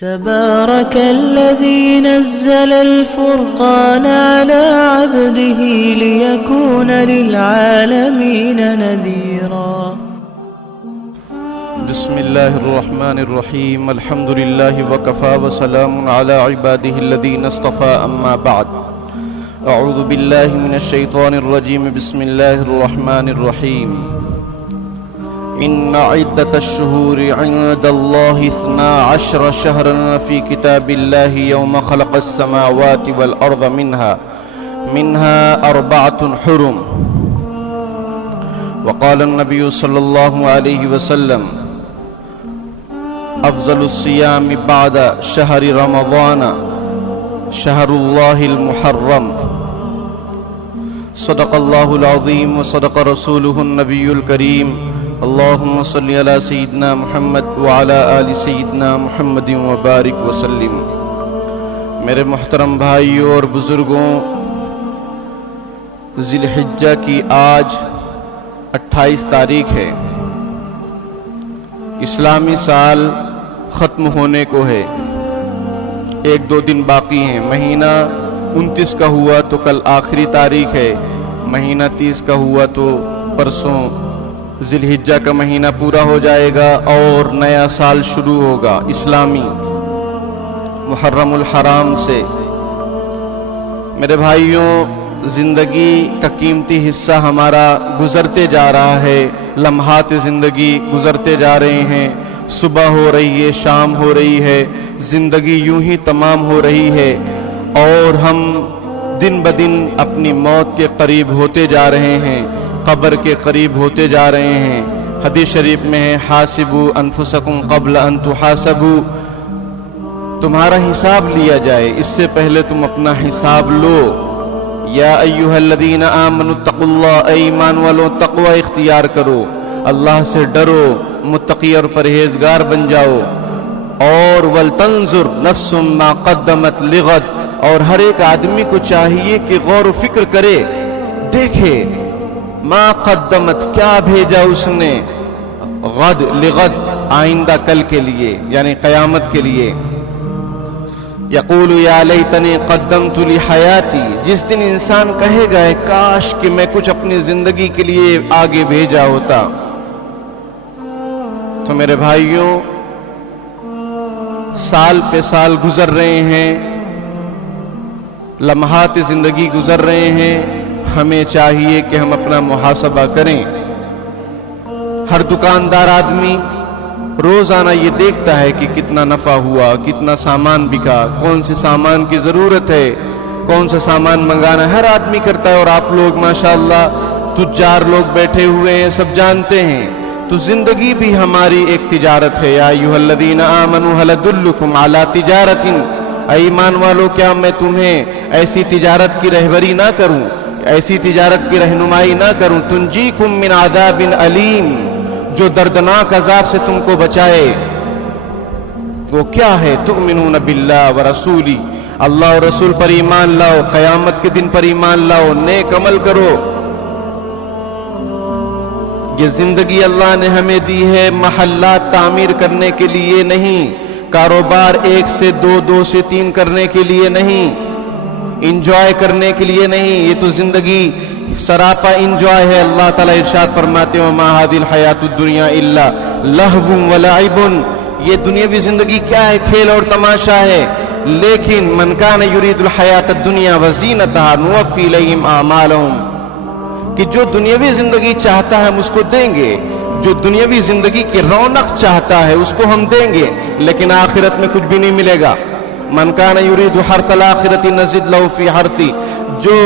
تبارك الذي نزل الفرقان على عبده ليكون للعالمين نذيرا. بسم الله الرحمن الرحيم. الحمد لله وكفى وسلام على عباده الذين اصطفى. أما بعد، أعوذ بالله من الشيطان الرجيم. بسم الله الرحمن الرحيم. إن عدة الشهور عند الله 12 شهرا في كتاب الله يوم خلق السماوات والأرض منها 4 حرم. وقال النبي صلى الله عليه وسلم: أفضل الصيام بعد شهر رمضان شهر الله المحرم. صدق الله العظيم وصدق رسوله النبي الكريم. اللهم صل على سيدنا محمد وعلى آل سيدنا محمد وبارک وسلم. میرے محترم بھائیوں اور بزرگوں، ذی الحجہ کی آج 28 تاریخ ہے. اسلامی سال ختم ہونے کو ہے. 1-2 دن باقی ہیں. مہینہ 29 کا ہوا تو کل آخری تاریخ ہے. مہینہ 30 کا ہوا تو پرسوں ذی الحجہ کا مہینہ پورا ہو جائے گا اور نیا سال شروع ہوگا اسلامی محرم الحرام سے. میرے بھائیوں، زندگی کا قیمتی حصہ ہمارا گزرتے جا رہا ہے. لمحات زندگی گزرتے جا رہے ہیں. صبح ہو رہی ہے، شام ہو رہی ہے، زندگی یوں ہی تمام ہو رہی ہے اور ہم دن بدن اپنی موت کے قریب ہوتے جا رہے ہیں، قبر کے قریب ہوتے جا رہے ہیں. حدیث شریف میں ہے: حاسبوا انفسکم قبل ان تحاسبوا. تمہارا حساب لیا جائے اس سے پہلے تم اپنا حساب لو. یا ایھا الذین آمنوا اتقوا اللہ. اے ایمان والو، تقوی اختیار کرو، اللہ سے ڈرو، متقی اور پرہیزگار بن جاؤ. اور ولتنظر نفس ما قدمت لغد. اور ہر ایک آدمی کو چاہیے کہ غور و فکر کرے، دیکھے ما قدمت، کیا بھیجا اس نے، غد لغد، آئندہ کل کے لیے یعنی قیامت کے لیے. یقول یا لیتنی قدمت لحیاتی. جس دن انسان کہے گا کاش کہ میں کچھ اپنی زندگی کے لیے آگے بھیجا ہوتا. تو میرے بھائیوں، سال پہ سال گزر رہے ہیں، لمحات زندگی گزر رہے ہیں. ہمیں چاہیے کہ ہم اپنا محاسبہ کریں. ہر دکاندار آدمی روزانہ یہ دیکھتا ہے کہ کتنا نفع ہوا، کتنا سامان بکا، کون سے سامان کی ضرورت ہے، کون سا سامان منگانا ہے. ہر آدمی کرتا ہے. اور آپ لوگ ماشاءاللہ تجار لوگ بیٹھے ہوئے ہیں، سب جانتے ہیں. تو زندگی بھی ہماری ایک تجارت ہے. یا ایھا الذین آمنوا ھل ادلکم علی تجارۃ. اے ایمان والو، کیا میں تمہیں ایسی تجارت کی رہبری نہ کروں، ایسی تجارت کی رہنمائی نہ کروں، تنجیکم من عذاب علیم، جو دردناک عذاب سے تم کو بچائے. وہ کیا ہے؟ تؤمنون باللہ ورسولہ. اللہ اور رسول پر ایمان لاؤ، قیامت کے دن پر ایمان لاؤ، نیک عمل کرو. یہ زندگی اللہ نے ہمیں دی ہے محلات تعمیر کرنے کے لیے نہیں، کاروبار 1 سے 2، 2 سے 3 کرنے کے لیے نہیں، انجوائے کرنے کے لیے نہیں. یہ تو زندگی سراپا انجوائے ہے. اللہ تعالیٰ ارشاد فرماتے ہیں: وما هذه الحیاۃ الدنیا الا لہو ولعب. یہ دنیاوی زندگی کیا ہے؟ کھیل اور تماشا ہے. لیکن من کان یرید الحیاۃ الدنیا وزینتہا نوفی الیہم اعمالہم. کہ جو دنیاوی زندگی چاہتا ہے ہم اس کو دیں گے، جو دنیاوی زندگی کی رونق چاہتا ہے اس کو ہم دیں گے، لیکن آخرت میں کچھ بھی نہیں ملے گا. من کان یرید حرث الآخرۃ نزد لہ فی حرثہ. جو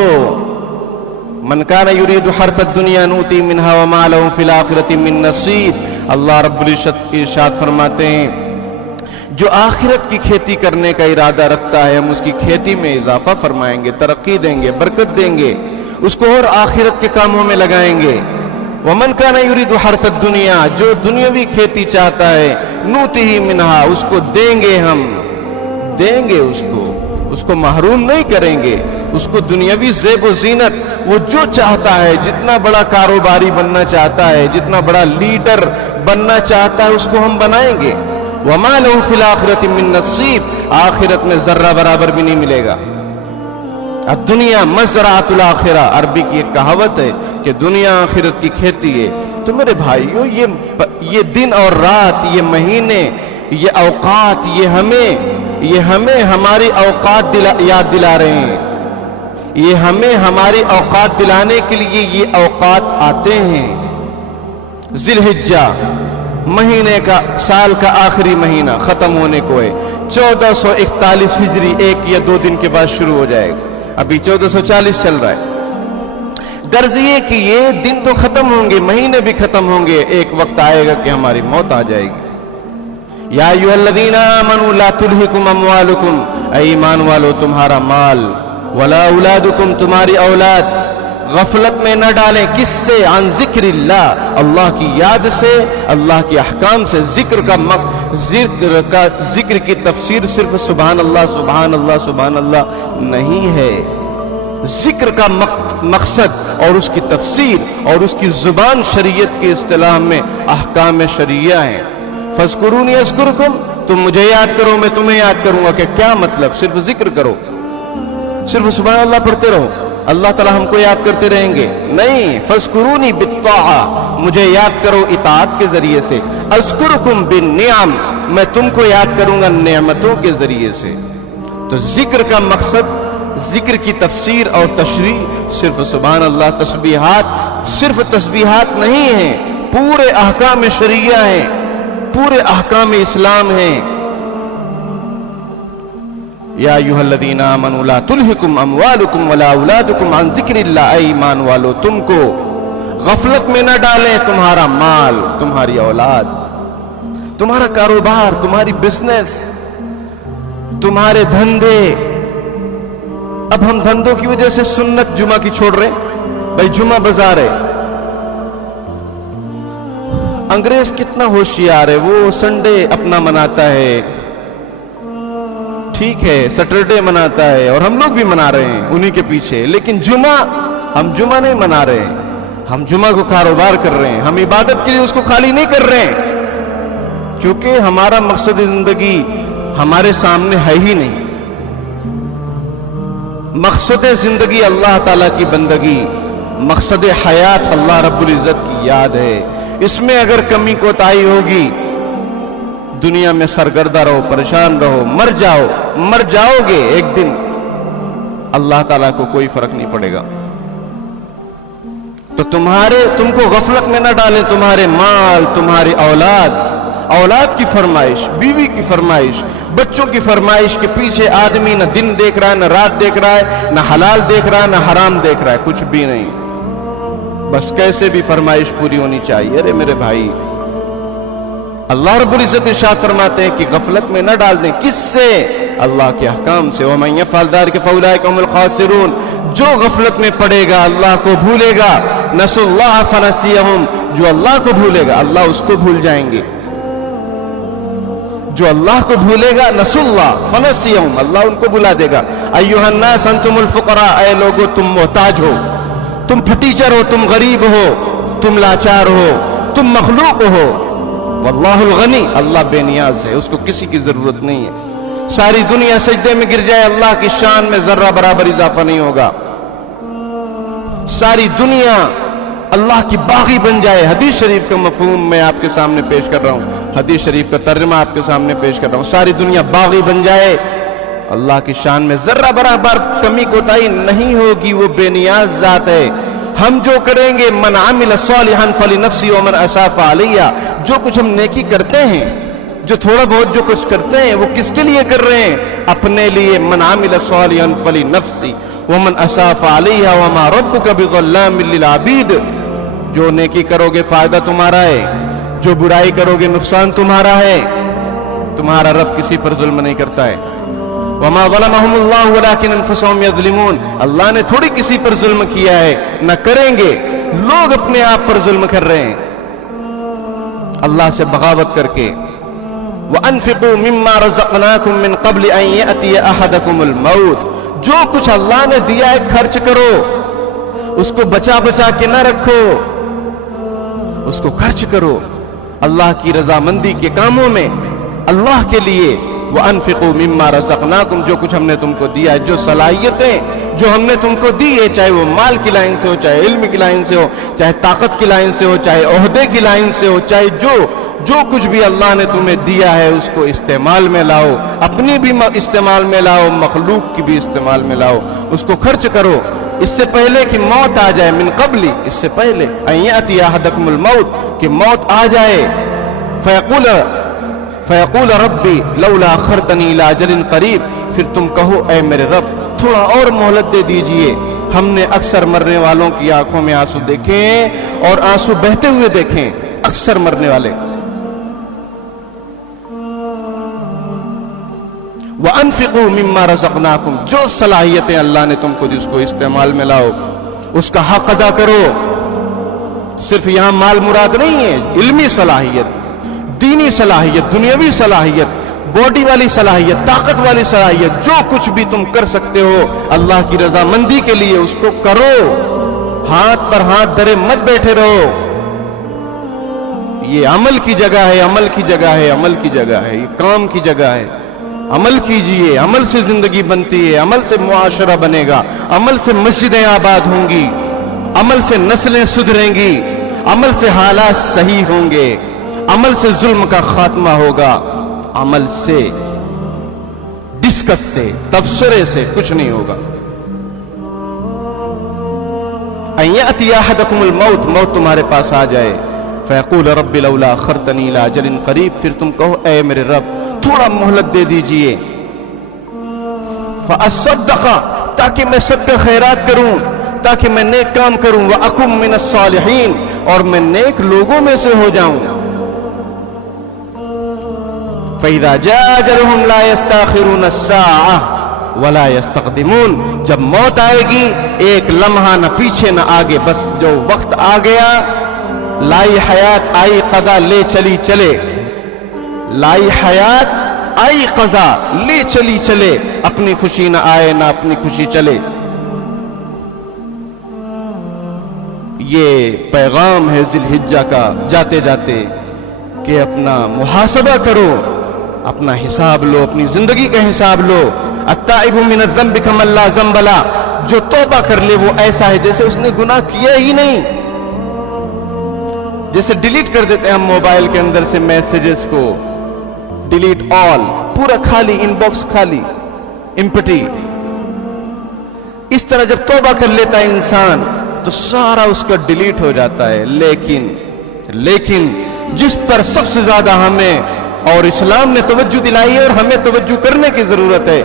من کان یرید حرث الدنیا نؤتی منہا وما لہ فی الآخرۃ من نصیب. اللہ رب العزت ارشاد فرماتے ہیں: جو آخرت کی کھیتی کرنے کا ارادہ رکھتا ہے ہم اس کی کھیتی میں اضافہ فرمائیں گے، ترقی دیں گے، برکت دیں گے، اس کو اور آخرت کے کاموں میں لگائیں گے. ومن کان یرید حرث الدنیا. جو دنیاوی کھیتی چاہتا ہے نؤتیہ منہا، اس کو دیں گے، ہم دیں گے اس کو محروم نہیں کریں گے. اس کو دنیاوی زیب و زینت، وہ جو چاہتا ہے، جتنا بڑا کاروباری بننا چاہتا ہے، جتنا بڑا لیڈر بننا چاہتا ہے، اس کو ہم بنائیں گے. وما لہ فی الآخرۃ من نصیب، آخرت میں ذرہ برابر بھی نہیں ملے گا۔ اب دنیا مزرعۃ الآخرہ، عربی کی ایک کہاوت ہے کہ دنیا آخرت کی کھیتی ہے۔ تو میرے بھائیو، یہ دن اور رات، یہ مہینے، یہ اوقات، یہ ہمیں ہماری اوقات یاد دلا رہے ہیں۔ یہ ہمیں ہماری اوقات دلانے کے لیے یہ اوقات آتے ہیں۔ ذی الحجہ مہینے کا، سال کا آخری مہینہ ختم ہونے کو ہے، 1441 ہجری، 1 یا 2 دن کے بعد شروع ہو جائے گا۔ ابھی 1440 چل رہا ہے۔ غرض یہ کہ یہ دن تو ختم ہوں گے، مہینے بھی ختم ہوں گے، ایک وقت آئے گا کہ ہماری موت آ جائے گی۔ یا ایھا الذین آمنوا لا تلھکم اموالکم، اے ایمان والو تمہارا مال، ولا اولادکم تمہاری اولاد، غفلت میں نہ ڈالیں، کس سے؟ عن ذکر اللہ، اللہ کی یاد سے، اللہ کے احکام سے۔ ذکر کی تفسیر صرف سبحان اللہ سبحان اللہ سبحان اللہ نہیں ہے۔ ذکر کا مقصد اور اس کی تفسیر اور اس کی زبان شریعت کی اصطلاح میں احکام شرعیہ ہیں۔ فاذکرونی اذکرکم، تم مجھے یاد کرو میں تمہیں یاد کروں گا۔ کہ کیا مطلب؟ صرف ذکر کرو، صرف سبحان اللہ پڑھتے رہو، اللہ تعالیٰ ہم کو یاد کرتے رہیں گے؟ نہیں، فاذکرونی بالطاعہ، مجھے یاد کرو اطاعت کے ذریعے سے۔ اذکرکم بالنعم، میں تم کو یاد کروں گا نعمتوں کے ذریعے سے۔ تو ذکر کا مقصد، ذکر کی تفسیر اور تشریح صرف سبحان اللہ، تسبیحات صرف تسبیحات نہیں ہیں، پورے احکام شرعیہ ہیں، پورے احکام اسلام ہیں۔ یا ایھا الذین آمنوا لا تلھکم اموالکم ولا اولادکم عن ذکر اللہ، اے ایمان والو تم کو غفلت میں نہ ڈالیں تمہارا مال، تمہاری اولاد، تمہارا کاروبار، تمہاری بزنس، تمہارے دھندے۔ اب ہم دھندوں کی وجہ سے سنت جمعہ کی چھوڑ رہے ہیں۔ بھائی جمعہ بازار ہے، انگریز کتنا ہوشیار ہے، وہ سنڈے اپنا مناتا ہے، ٹھیک ہے، سیٹرڈے مناتا ہے، اور ہم لوگ بھی منا رہے ہیں انہی کے پیچھے۔ لیکن جمعہ، ہم جمعہ نہیں منا رہے ہیں، ہم جمعہ کو کاروبار کر رہے ہیں، ہم عبادت کے لیے اس کو خالی نہیں کر رہے ہیں، کیونکہ ہمارا مقصد زندگی ہمارے سامنے ہے ہی نہیں۔ مقصد زندگی اللہ تعالیٰ کی بندگی، مقصد حیات اللہ رب العزت کی یاد ہے۔ اس میں اگر کمی کوتاہی ہوگی، دنیا میں سرگردہ رہو، پریشان رہو، مر جاؤ گے ایک دن، اللہ تعالیٰ کو کوئی فرق نہیں پڑے گا۔ تو تم کو غفلت میں نہ ڈالیں تمہارے مال، تمہاری اولاد کی فرمائش، بیوی کی فرمائش، بچوں کی فرمائش کے پیچھے آدمی نہ دن دیکھ رہا ہے، نہ رات دیکھ رہا ہے، نہ حلال دیکھ رہا ہے، نہ حرام دیکھ رہا ہے، کچھ بھی نہیں، بس کیسے بھی فرمائش پوری ہونی چاہیے۔ ارے میرے بھائی، اللہ رب العزت ارشاد فرماتے ہیں کہ غفلت میں نہ ڈال دیں، کس سے؟ اللہ کے احکام سے۔ وَمَن يَفْعَلْ ذَلِكَ فَأُولَٰئِكَ هُمُ الْخَاسِرُونَ، جو غفلت میں پڑے گا، اللہ کو بھولے گا، نسوا اللہ فنسیہم، جو اللہ کو بھولے گا اللہ اس کو بھول جائیں گے، جو اللہ کو بھولے گا، نسوا اللہ فنسیہم، اللہ ان کو بھلا دے گا۔ ایھا الناس انتم الفقراء، اے لوگو تم محتاج ہو، تم پھٹیچر ہو، تم غریب ہو، تم لاچار ہو، تم مخلوق ہو، واللہ الغنی، اللہ بے نیاز ہے، اس کو کسی کی ضرورت نہیں ہے۔ ساری دنیا سجدے میں گر جائے، اللہ کی شان میں ذرہ برابر اضافہ نہیں ہوگا۔ ساری دنیا اللہ کی باغی بن جائے، حدیث شریف کا مفہوم میں آپ کے سامنے پیش کر رہا ہوں، حدیث شریف کا ترجمہ آپ کے سامنے پیش کر رہا ہوں، ساری دنیا باغی بن جائے، اللہ کی شان میں ذرہ برابر کمی کوتاہی نہیں ہوگی، وہ بے نیاز ذات ہے۔ ہم جو کریں گے، من عمل صالحا فلنفسہ ومن اساء فعلیہا، جو کچھ ہم نیکی کرتے ہیں، جو تھوڑا بہت جو کچھ کرتے ہیں، وہ کس کے لیے کر رہے ہیں؟ اپنے لیے۔ من عمل صالحا فلنفسہ ومن اساء فعلیہا وما ربک بظلام للعبید، جو نیکی کرو گے فائدہ تمہارا ہے، جو برائی کرو گے نقصان تمہارا ہے، تمہارا رب کسی پر ظلم نہیں کرتا ہے۔ وما ظلمهم اللہ ولکن انفسهم یظلمون، اللہ نے تھوڑی کسی پر ظلم کیا ہے، نہ کریں گے، لوگ اپنے آپ پر ظلم کر رہے ہیں اللہ سے بغاوت کر کے۔ وَأَنفِقُوا مِمَّا رَزَقْنَاكُم مِّن قَبْلِ أَن يَأْتِيَ أَحَدَكُمُ الْمَوْتُ، جو کچھ اللہ نے دیا ہے خرچ کرو، اس کو بچا کے نہ رکھو، اس کو خرچ کرو اللہ کی رضامندی کے کاموں میں۔ اللہ کے لیے وَأَنفِقُوا مِمَّا رَزَقْنَاكُمْ جو کچھ ہم نے تم کو دیا ہے، جو صلاحیتیں جو ہم نے تم کو دی ہے، چاہے وہ مال کی لائن سے ہو، چاہے علم کی لائن سے ہو، چاہے طاقت کی لائن سے ہو، چاہے عہدے کی لائن سے ہو، چاہے جو کچھ بھی اللہ نے تمہیں دیا ہے اس کو استعمال میں لاؤ، اپنی بھی استعمال میں لاؤ، مخلوق کی بھی استعمال میں لاؤ، اس کو خرچ کرو اس سے پہلے کہ موت آ جائے، من قبل، اس سے پہلے ان یاتی احدکم الموت، کہ موت آ جائے، فیقول ربی لولا اخرتنی الی اجل قریب، پھر تم کہو اے میرے رب تھوڑا اور مہلت دے دیجئے۔ ہم نے اکثر مرنے والوں کی آنکھوں میں آنسو دیکھے اور آنسو بہتے ہوئے دیکھیں، اکثر مرنے والے۔ وَأَنفِقُوا مِمَّا رَزَقْنَاكُمْ جو صلاحیتیں اللہ نے تم کو دی اس کو استعمال میں لاؤ، اس کا حق ادا کرو۔ صرف یہاں مال مراد نہیں ہے، علمی صلاحیت، دینی صلاحیت، دنیاوی صلاحیت، باڈی والی صلاحیت، طاقت والی صلاحیت، جو کچھ بھی تم کر سکتے ہو اللہ کی رضامندی کے لیے اس کو کرو، ہاتھ پر ہاتھ دھرے مت بیٹھے رہو۔ یہ عمل کی جگہ ہے، عمل کی جگہ ہے، عمل کی جگہ ہے، یہ کام کی جگہ ہے۔ عمل کیجئے، عمل سے زندگی بنتی ہے، عمل سے معاشرہ بنے گا، عمل سے مسجدیں آباد ہوں گی، عمل سے نسلیں سدھریں گی، عمل سے حالات صحیح ہوں گے، عمل سے ظلم کا خاتمہ ہوگا، عمل سے، ڈسکس سے، تبصرے سے کچھ نہیں ہوگا۔ ان یاتی احدکم الموت، موت تمہارے پاس آ جائے، فیقول رب لولا اخرتنی الی اجل قریب، پھر تم کہو اے میرے رب تھوڑا مہلت دے دیجئے، فاصدق، تاکہ میں صدقہ خیرات کروں، تاکہ میں نیک کام کروں، واکن من الصالحین، اور میں نیک لوگوں میں سے ہو جاؤں۔ فاذا جاء اجلهم لا يستاخرون الساعة ولا يستقدمون، جب موت آئے گی ایک لمحہ نہ پیچھے نہ آگے، بس جو وقت آ گیا، لائی حیات آئی قضا لے چلی چلے، لائی حیات آئی قضا لے چلی چلے، اپنی خوشی نہ آئے نہ اپنی خوشی چلے۔ یہ پیغام ہے ذی الحجہ کا جاتے جاتے کہ اپنا محاسبہ کرو، اپنا حساب لو، اپنی زندگی کا حساب لو۔ التائب من الذنب کمن لا ذنب لہ، جو توبہ کر لے وہ ایسا ہے جیسے اس نے گناہ کیا ہی نہیں۔ جیسے ڈیلیٹ کر دیتے ہیں ہم موبائل کے اندر سے میسیجز کو، ڈیلیٹ آل، پورا خالی، ان باکس خالی، امپٹی۔ اس طرح جب توبہ کر لیتا ہے انسان تو سارا اس کا ڈیلیٹ ہو جاتا ہے۔ لیکن جس پر سب سے زیادہ ہمیں اور اسلام نے توجہ دلائی ہے اور ہمیں توجہ کرنے کی ضرورت ہے،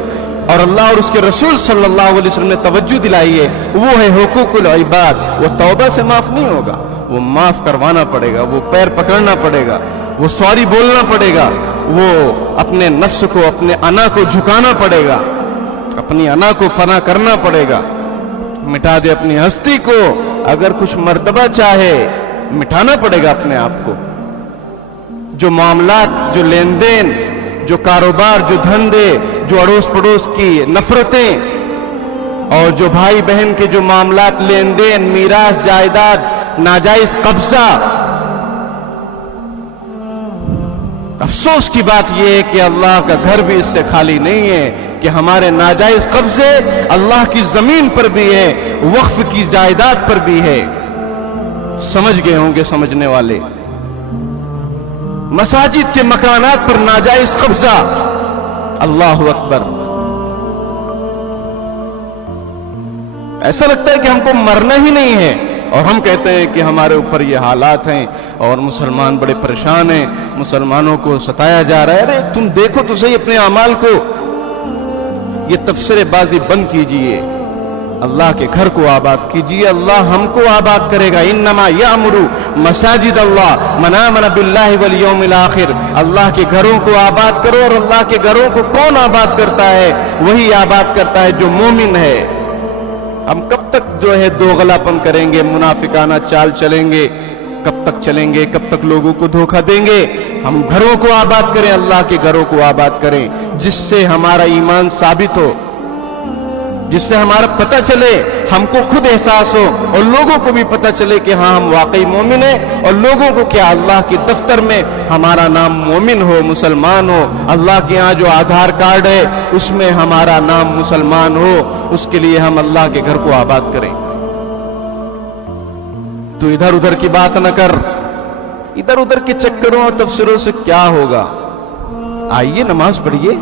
اور اللہ اور اس کے رسول صلی اللہ علیہ وسلم نے توجہ دلائی ہے، وہ ہے حقوق العباد۔ وہ توبہ سے معاف نہیں ہوگا، وہ معاف کروانا پڑے گا، وہ پیر پکڑنا پڑے گا، وہ سوری بولنا پڑے گا، وہ اپنے نفس کو، اپنے انا کو جھکانا پڑے گا، اپنی انا کو فنا کرنا پڑے گا، مٹا دے اپنی ہستی کو، اگر کچھ مرتبہ چاہے مٹانا پڑے گا اپنے آپ کو۔ جو معاملات، جو لین دین، جو کاروبار، جو دھندے، جو اڑوس پڑوس کی نفرتیں، اور جو بھائی بہن کے جو معاملات، لین دین، میراث، جائیداد، ناجائز قبضہ، افسوس کی بات یہ ہے کہ اللہ کا گھر بھی اس سے خالی نہیں ہے، کہ ہمارے ناجائز قبضے اللہ کی زمین پر بھی ہے، وقف کی جائیداد پر بھی ہے۔ سمجھ گئے ہوں گے سمجھنے والے، مساجد کے مکانات پر ناجائز قبضہ، اللہ اکبر۔ ایسا لگتا ہے کہ ہم کو مرنا ہی نہیں ہے، اور ہم کہتے ہیں کہ ہمارے اوپر یہ حالات ہیں اور مسلمان بڑے پریشان ہیں، مسلمانوں کو ستایا جا رہا ہے۔ ارے تم دیکھو تو صحیح اپنے اعمال کو۔ یہ تبصرے بازی بند کیجئے، اللہ کے گھر کو آباد کیجئے، اللہ ہم کو آباد کرے گا۔ انما یامر مساجد اللہ من آمن باللہ والیوم الآخر، اللہ کے گھروں کو آباد کرو، اور اللہ کے گھروں کو کون آباد کرتا ہے؟ وہی آباد کرتا ہے جو مومن ہے۔ ہم کب تک جو ہے دوغلا پن کریں گے، منافقانہ چال چلیں گے؟ کب تک چلیں گے؟ کب تک لوگوں کو دھوکہ دیں گے؟ ہم گھروں کو آباد کریں، اللہ کے گھروں کو آباد کریں، جس سے ہمارا ایمان ثابت ہو۔ جس سے ہمارا پتہ چلے، ہم کو خود احساس ہو اور لوگوں کو بھی پتہ چلے کہ ہاں ہم واقعی مومن ہیں، اور لوگوں کو کیا اللہ کے دفتر میں ہمارا نام مومن ہو، مسلمان ہو، اللہ کے ہاں جو آدھار کارڈ ہے اس میں ہمارا نام مسلمان ہو، اس کے لیے ہم اللہ کے گھر کو آباد کریں۔ تو ادھر ادھر کی بات نہ کر، ادھر ادھر کے چکروں اور تفسیروں سے کیا ہوگا؟ آئیے نماز پڑھیے،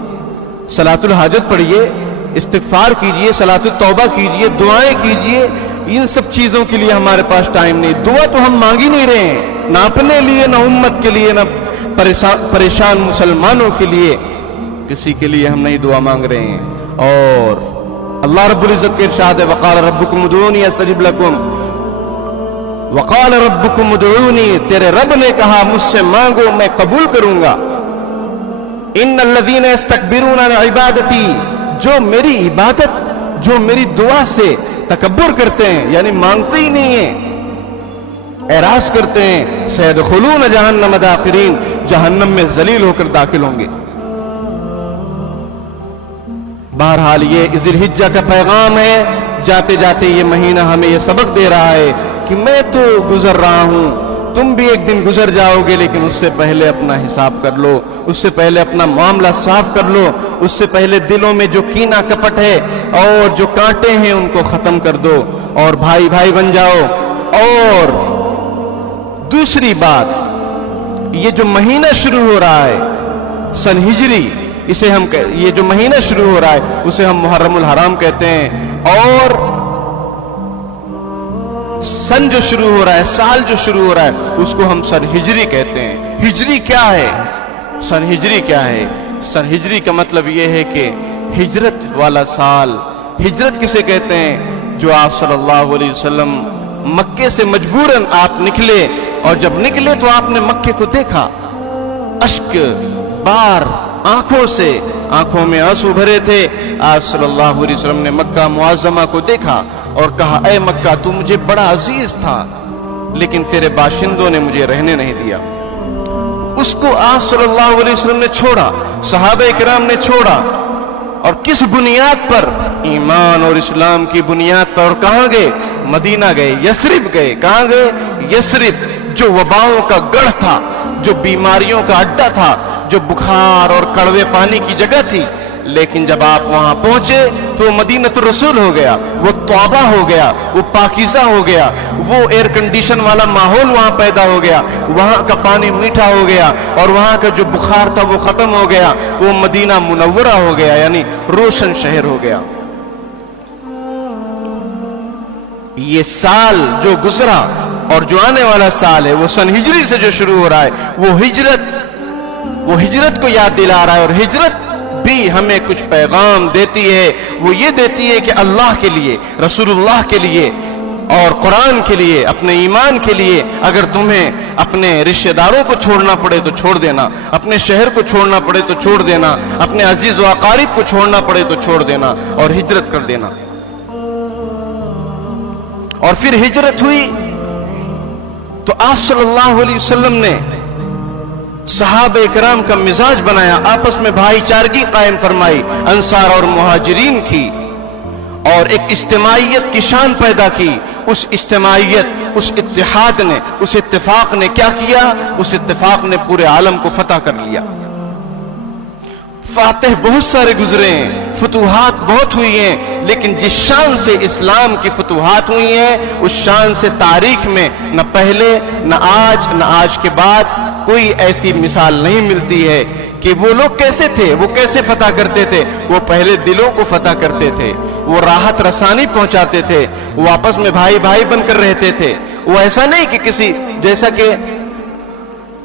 صلاۃ الحاجت پڑھیے، استغفار کیجئے، صلاۃ التوبہ کیجئے، دعائیں کیجئے۔ ان سب چیزوں کے لیے ہمارے پاس ٹائم نہیں۔ دعا تو ہم مانگ ہی نہیں رہے ہیں، نہ اپنے لیے، نہ امت کے لیے، نہ پریشان مسلمانوں کے لیے، کسی کے لیے ہم نہیں دعا مانگ رہے ہیں۔ اور اللہ رب العزت کے ارشاد ہے، وقال ربکم ادعونی استجب لکم، وقال ربکم ادعونی، تیرے رب نے کہا مجھ سے مانگو میں قبول کروں گا۔ ان الذین یستکبرون عن عبادتی، جو میری عبادت، جو میری دعا سے تکبر کرتے ہیں، یعنی مانگتے ہی نہیں ہیں، اعراض کرتے ہیں، سیدخلون جہنم داخرین، جہنم میں ذلیل ہو کر داخل ہوں گے۔ بہرحال یہ ذی الحجہ کا پیغام ہے، جاتے جاتے یہ مہینہ ہمیں یہ سبق دے رہا ہے کہ میں تو گزر رہا ہوں، تم بھی ایک دن گزر جاؤ گے، لیکن اس سے پہلے اپنا حساب کر لو، اس سے پہلے اپنا معاملہ صاف کر لو، اس سے پہلے دلوں میں جو کینہ کپٹ ہے اور جو کانٹے ہیں ان کو ختم کر دو، اور بھائی بھائی بن جاؤ۔ اور دوسری بات، یہ جو مہینہ شروع ہو رہا ہے سن ہجری، اسے ہم یہ جو مہینہ شروع ہو رہا ہے اسے ہم محرم الحرام کہتے ہیں، اور سن جو شروع ہو رہا ہے، سال جو شروع ہو رہا ہے اس کو ہم سن ہجری کہتے ہیں۔ ہجری کیا ہے؟ سن ہجری کیا ہے؟ سن ہجری کا مطلب یہ ہے کہ ہجرت والا سال۔ ہجرت کسے کہتے ہیں؟ جو آپ صلی اللہ علیہ وسلم مکے سے مجبوراً آپ نکلے، اور جب نکلے تو آپ نے مکے کو دیکھا، اشک بار آنکھوں سے، آنکھوں میں آنسو بھرے تھے، آپ صلی اللہ علیہ وسلم نے مکہ معظمہ کو دیکھا اور کہا اے مکہ تو مجھے بڑا عزیز تھا، لیکن تیرے باشندوں نے مجھے رہنے نہیں دیا۔ اس کو آپ صلی اللہ علیہ وسلم نے چھوڑا، صحابہ کرام نے چھوڑا، اور کس بنیاد پر؟ ایمان اور اسلام کی بنیاد پر۔ اور کہاں گئے؟ مدینہ گئے، یثرب گئے۔ کہاں گئے؟ یثرب، جو وباؤں کا گڑھ تھا، جو بیماریوں کا اڈا تھا، جو بخار اور کڑوے پانی کی جگہ تھی، لیکن جب آپ وہاں پہنچے تو مدینۃ الرسول ہو گیا، وہ توبہ ہو گیا، وہ پاکیزہ ہو گیا، وہ ایئر کنڈیشن والا ماحول وہاں پیدا ہو گیا، وہاں کا پانی میٹھا ہو گیا، اور وہاں کا جو بخار تھا وہ ختم ہو گیا، وہ مدینہ منورہ ہو گیا، یعنی روشن شہر ہو گیا۔ یہ سال جو گزرا اور جو آنے والا سال ہے وہ سن ہجری سے جو شروع ہو رہا ہے، وہ ہجرت کو یاد دلا رہا ہے۔ اور ہجرت بھی ہمیں کچھ پیغام دیتی ہے، وہ یہ دیتی ہے کہ اللہ کے لیے، رسول اللہ کے لیے اور قرآن کے لیے، اپنے ایمان کے لیے، اگر تمہیں اپنے رشتہ داروں کو چھوڑنا پڑے تو چھوڑ دینا، اپنے شہر کو چھوڑنا پڑے تو چھوڑ دینا، اپنے عزیز و اقارب کو چھوڑنا پڑے تو چھوڑ دینا اور ہجرت کر دینا۔ اور پھر ہجرت ہوئی تو آپ صلی اللہ علیہ وسلم نے صحابہ کرام کا مزاج بنایا، آپس میں بھائی چارگی قائم فرمائی، انصار اور مہاجرین کی، اور ایک اجتماعیت کی شان پیدا کی۔ اس اجتماعیت، اس اتحاد نے، اس اتفاق نے کیا کیا؟ اس اتفاق نے پورے عالم کو فتح کر لیا۔ فاتح بہت سارے گزرے ہیں، فتوحات بہت ہوئی ہیں، لیکن جس شان سے اسلام کی فتوحات ہوئی ہیں اس شان سے تاریخ میں نہ پہلے، نہ آج کے بعد کوئی ایسی مثال نہیں ملتی ہے کہ وہ لوگ کیسے تھے، وہ کیسے فتح کرتے تھے۔ وہ پہلے دلوں کو فتح کرتے تھے، وہ راحت رسانی پہنچاتے تھے، وہ آپس میں بھائی بھائی بن کر رہتے تھے۔ وہ ایسا نہیں کہ کسی جیسا کہ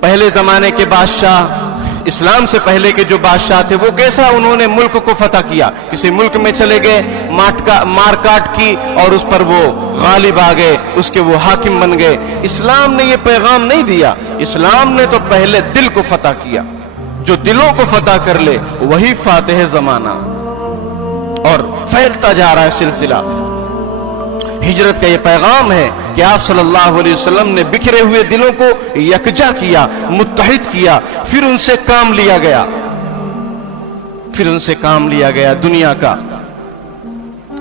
پہلے زمانے کے بادشاہ، اسلام سے پہلے کے جو بادشاہ تھے، وہ کیسا انہوں نے ملک کو فتح کیا، کسی ملک میں چلے گئے، مار کاٹ کی اور اس پر وہ غالب آ گئے، اس کے وہ حاکم بن گئے۔ اسلام نے یہ پیغام نہیں دیا، اسلام نے تو پہلے دل کو فتح کیا۔ جو دلوں کو فتح کر لے وہی فاتح زمانہ، اور پھیلتا جا رہا ہے سلسلہ۔ ہجرت کا یہ پیغام ہے کہ آپ صلی اللہ علیہ وسلم نے بکھرے ہوئے دلوں کو یکجا کیا، متحد کیا، پھر ان سے کام لیا گیا، دنیا کا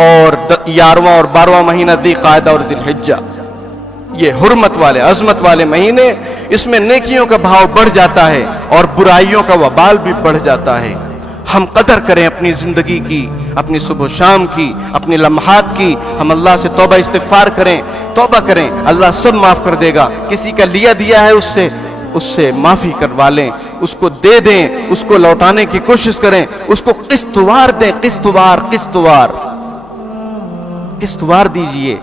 اور 11واں اور 12واں مہینہ ذی قعدہ اور ذی الحجہ، یہ حرمت والے عظمت والے مہینے، اس میں نیکیوں کا بھاؤ بڑھ جاتا ہے اور برائیوں کا وبال بھی بڑھ جاتا ہے۔ ہم قدر کریں اپنی زندگی کی، اپنی صبح و شام کی، اپنے لمحات کی، ہم اللہ سے توبہ استغفار کریں، توبہ کریں، اللہ سب معاف کر دے گا۔ کسی کا دیا ہے اس سے معافی کروا لیں، اس کو دے دیں، اس کو لوٹانے کی کوشش کریں، اس کو قسط وار دیں، قسط وار دیجئے،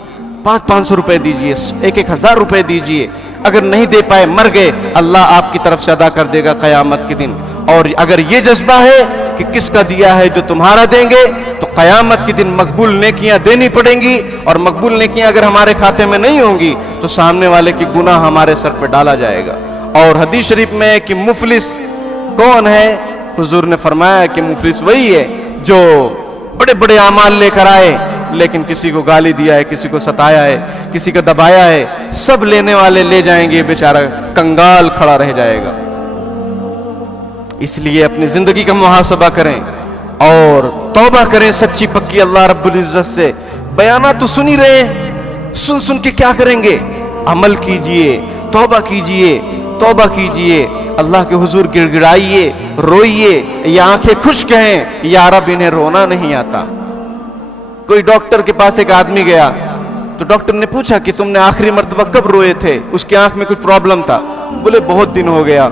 500 روپے دیجئے، 1000 روپے دیجئے۔ اگر نہیں دے پائے مر گئے، اللہ آپ کی طرف سے ادا کر دے گا قیامت کے دن۔ اور اگر یہ جذبہ ہے کہ کس کا دیا ہے جو تمہارا دیں گے، تو قیامت کے دن مقبول نیکیاں دینی پڑیں گی، اور مقبول نیکیاں اگر ہمارے کھاتے میں نہیں ہوں گی تو سامنے والے کی گناہ ہمارے سر پہ ڈالا جائے گا۔ اور حدیث شریف میں ہے کہ مفلس کون ہے؟ حضور نے فرمایا کہ مفلس وہی ہے جو بڑے بڑے اعمال لے کر آئے لیکن کسی کو گالی دیا ہے، کسی کو ستایا ہے، کسی کو دبایا ہے، سب لینے والے لے جائیں گے، بیچارہ کنگال کھڑا رہ جائے گا۔ اس لیے اپنی زندگی کا محاسبہ کریں اور توبہ کریں سچی پکی اللہ رب العزت سے۔ بیانات تو سن ہی رہے، سن کے کیا کریں گے؟ عمل کیجئے، توبہ کیجئے، اللہ کے حضور گڑ گڑائیے، روئیے، یا آنکھیں خشک ہیں، یا رب انہیں رونا نہیں آتا۔ کوئی ڈاکٹر کے پاس ایک آدمی گیا تو ڈاکٹر نے پوچھا کہ تم نے آخری مرتبہ کب روئے تھے؟ اس کی آنکھ میں کچھ پرابلم تھا۔ بولے بہت دن ہو گیا،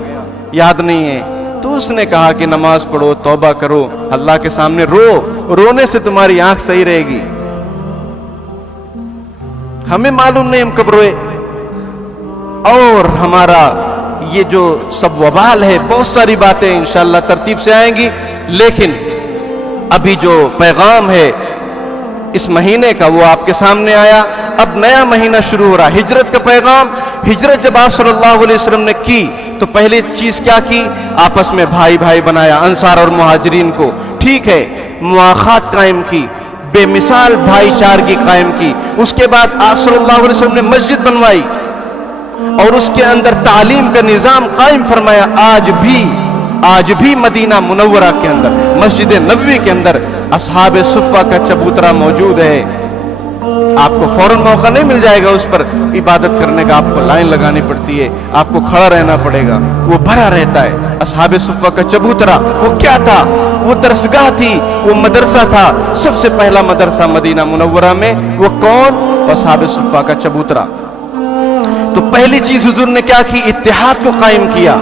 یاد نہیں ہے۔ تو اس نے کہا کہ نماز پڑھو، توبہ کرو، اللہ کے سامنے رونے سے تمہاری آنکھ صحیح رہے گی۔ ہمیں معلوم نہیں ہم کب روئے، اور ہمارا یہ جو سب وبال ہے، بہت ساری باتیں انشاءاللہ ترتیب سے آئیں گی، لیکن ابھی جو پیغام ہے اس مہینے کا وہ آپ کے سامنے آیا۔ اب نیا مہینہ شروع ہو رہا، ہجرت کا پیغام۔ ہجرت جب آپ صلی اللہ علیہ وسلم نے کی تو پہلی چیز کیا کی؟ آپس میں بھائی بھائی بنایا، انصار اور مہاجرین کو، ٹھیک ہے، مواخات قائم کی، بے مثال بھائی چارگی قائم کی۔ اس کے بعد آپ صلی اللہ علیہ وسلم نے مسجد بنوائی اور اس کے اندر تعلیم کا نظام قائم فرمایا۔ آج بھی مدینہ منورہ کے اندر، مسجد نبوی کے اندر اصحاب صفہ کا چبوترا موجود ہے۔ آپ کو فوراً موقع نہیں مل جائے گا اس پر عبادت کرنے کا، آپ کو لائن لگانی پڑتی ہے، آپ کو کھڑا رہنا پڑے گا، وہ بھرا رہتا ہے۔ اصحاب صفہ کا چبوترا وہ کیا تھا؟ وہ درسگاہ تھی، وہ مدرسہ تھا۔ سب سے پہلا مدرسہ مدینہ منورہ میں وہ کون؟ اصحاب صفہ کا چبوترا۔ تو پہلی چیز حضور نے کیا کی؟ اتحاد کو قائم کیا،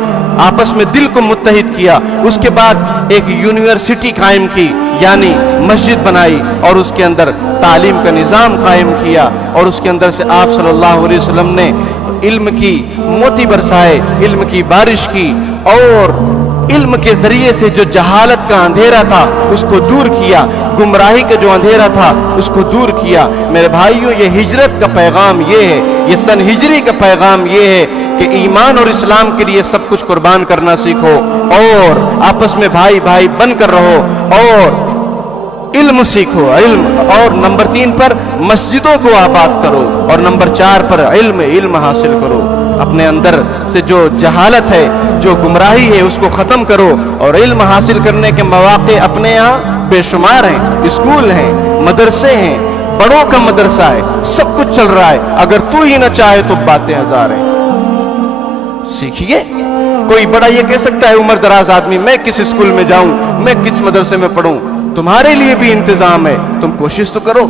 آپس میں دل کو متحد کیا۔ اس کے بعد ایک یونیورسٹی قائم کی، یعنی مسجد بنائی، اور اس کے اندر تعلیم کا نظام قائم کیا، اور اس کے اندر سے آپ صلی اللہ علیہ وسلم نے علم کی موتی برسائے، علم کی بارش کی، اور علم کے ذریعے سے جو جہالت کا اندھیرا تھا اس کو دور کیا، گمراہی کا جو اندھیرا تھا اس کو دور کیا۔ میرے بھائیوں، یہ ہجرت کا پیغام یہ ہے، یہ سن ہجری کا پیغام یہ ہے کہ ایمان اور اسلام کے لیے سب کچھ قربان کرنا سیکھو، اور آپس میں بھائی بھائی بن کر رہو، اور علم سیکھو، علم۔ اور نمبر 3 پر مسجدوں کو آباد کرو، اور نمبر 4 پر علم حاصل کرو۔ اپنے اندر سے جو جہالت ہے، جو گمراہی ہے، اس کو ختم کرو، اور علم حاصل کرنے کے مواقع اپنے یہاں بے شمار ہیں، اسکول ہیں، مدرسے ہیں، بڑوں کا مدرسہ ہے، سب کچھ چل رہا ہے۔ اگر تو ہی نہ چاہے تو باتیں ہزار ہیں۔ سیکھیے۔ کوئی بڑا یہ کہہ سکتا ہے عمر دراز آدمی، میں کس اسکول میں جاؤں، میں کس مدرسے میں پڑھوں؟ تمہارے لیے بھی انتظام ہے، تم کوشش تو کرو،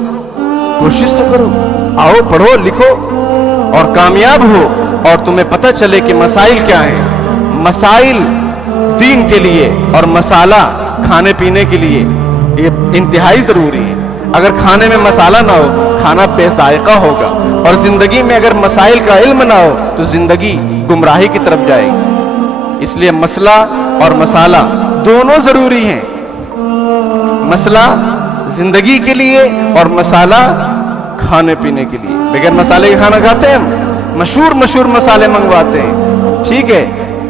آؤ پڑھو لکھو اور کامیاب ہو، اور تمہیں پتہ چلے کہ مسائل کیا ہیں۔ مسائل دین کے لیے اور مسالہ کھانے پینے کے لیے یہ انتہائی ضروری ہے۔ اگر کھانے میں مسالہ نہ ہو، کھانا بے ذائقہ ہوگا، اور زندگی میں اگر مسائل کا علم نہ ہو تو زندگی گمراہی کی طرف جائے گی۔ اس لیے مسئلہ اور مسالہ دونوں ضروری ہیں، مسئلہ زندگی کے لیے اور مسالہ کھانے پینے کے لیے۔ بغیر مسالے کے کھانا کھاتے ہیں ہم، مشہور مسالے منگواتے ہیں، ٹھیک ہے،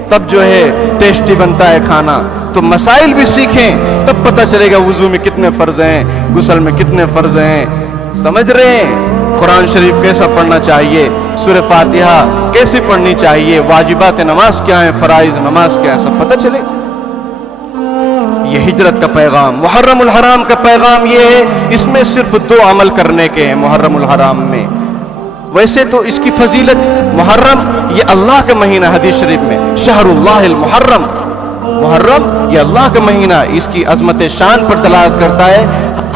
تب جو ہے ٹیسٹی بنتا ہے کھانا۔ تو مسائل بھی سیکھیں، تب پتہ چلے گا وضو میں کتنے فرض ہیں، غسل میں کتنے فرض ہیں، سمجھ رہے ہیں؟ قرآن شریف کیسا پڑھنا چاہیے، سورہ فاتحہ کیسی پڑھنی چاہیے، واجبات نماز کیا ہیں، فرائض نماز کیا ہے، سب پتہ چلے۔ یہ ہجرت کا پیغام، محرم الحرام کا پیغام یہ ہے، اس میں صرف 2 عمل کرنے کے ہیں محرم الحرام میں۔ ویسے تو اس کی فضیلت، محرم یہ اللہ کا مہینہ، حدیث شریف میں شہر اللہ المحرم، محرم یہ اللہ کا مہینہ، اس کی عظمت شان پر دلالت کرتا ہے۔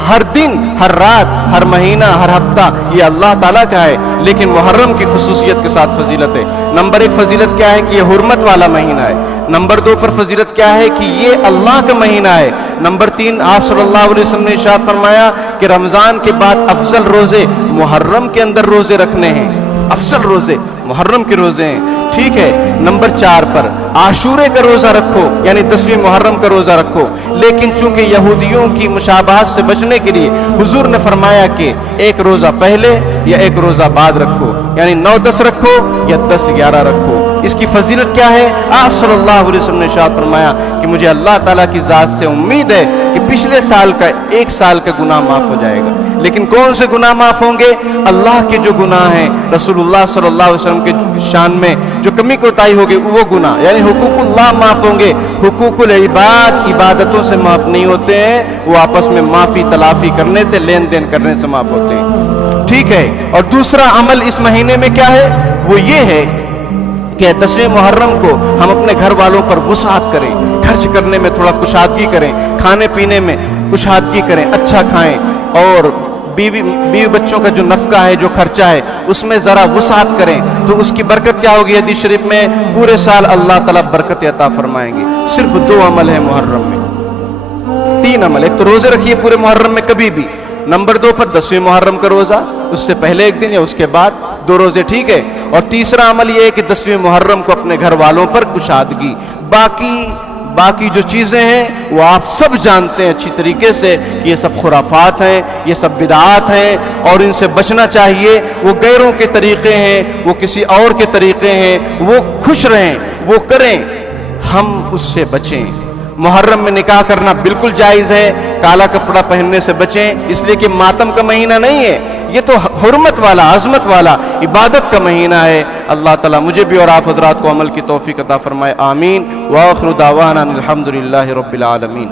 ہر دن، ہر رات، ہر مہینہ، ہر ہفتہ یہ اللہ تعالیٰ کا ہے، لیکن محرم کی خصوصیت کے ساتھ فضیلت ہے۔ نمبر 1 فضیلت کیا ہے کہ یہ حرمت والا مہینہ ہے۔ نمبر 2 پر فضیلت کیا ہے کہ یہ اللہ کا مہینہ ہے۔ نمبر 3 آپ صلی اللہ علیہ وسلم نے ارشاد فرمایا کہ رمضان کے بعد افضل روزے محرم کے اندر روزے رکھنے ہیں، افضل روزے محرم کے روزے ہیں، ٹھیک ہے۔ نمبر 4 پر عاشورے کا روزہ رکھو، یعنی 10ویں محرم کا روزہ رکھو، لیکن چونکہ یہودیوں کی مشابہت سے بچنے کے لیے حضور نے فرمایا کہ 1 روزہ پہلے یا 1 روزہ بعد رکھو، یعنی 9-10 رکھو یا 10-11 رکھو۔ اس کی فضیلت کیا ہے؟ آپ صلی اللہ علیہ وسلم نے ارشاد فرمایا کہ مجھے اللہ تعالیٰ کی ذات سے امید ہے کہ پچھلے سال کا 1 سال کا گناہ معاف ہو جائے گا۔ لیکن کون سے گناہ معاف ہوں گے؟ اللہ کے جو گناہ ہیں، رسول اللہ صلی اللہ علیہ وسلم کے شان میں جو کمی کوتاہی ہوگی وہ گناہ، یعنی حقوق اللہ معاف ہوں گے۔ حقوق العباد عبادتوں سے معاف نہیں ہوتے ہیں، وہ آپس میں معافی تلافی کرنے سے، لین دین کرنے سے معاف ہوتے ہیں، ٹھیک ہے۔ اور دوسرا عمل اس مہینے میں کیا ہے؟ وہ یہ ہے کہ 10ویں محرم کو ہم اپنے گھر والوں پر وسعت کریں، خرچ کرنے میں تھوڑا کشادگی کریں، کھانے پینے میں کشادگی کریں، اچھا کھائیں، اور بیوی بچوں کا جو نفقہ ہے، جو خرچہ ہے، اس میں ذرا وسعت کریں، تو اس کی برکت کیا ہوگی؟ حدیث شریف میں پورے سال اللہ تعالیٰ برکت عطا فرمائیں گے۔ صرف 2 عمل ہیں محرم میں، 3 عمل۔ ایک تو روزے رکھیے پورے محرم میں کبھی بھی۔ نمبر 2 پر 10ویں محرم کا روزہ، اس سے پہلے 1 دن یا اس کے بعد 2 روزے، ٹھیک ہے۔ اور تیسرا عمل یہ ہے کہ 10ویں محرم کو اپنے گھر والوں پر کشادگی۔ باقی جو چیزیں ہیں وہ آپ سب جانتے ہیں اچھی طریقے سے کہ یہ سب خرافات ہیں، یہ سب بدعات ہیں، اور ان سے بچنا چاہیے۔ وہ غیروں کے طریقے ہیں، وہ کسی اور کے طریقے ہیں، وہ خوش رہیں، وہ کریں، ہم اس سے بچیں۔ محرم میں نکاح کرنا بالکل جائز ہے، کالا کپڑا پہننے سے بچیں، اس لیے کہ ماتم کا مہینہ نہیں ہے، یہ تو حرمت والا، عظمت والا، عبادت کا مہینہ ہے۔ اللہ تعالیٰ مجھے بھی اور آپ حضرات کو عمل کی توفیق عطا فرمائے، آمین۔ وآخر دعوانا الحمدللہ رب العالمین۔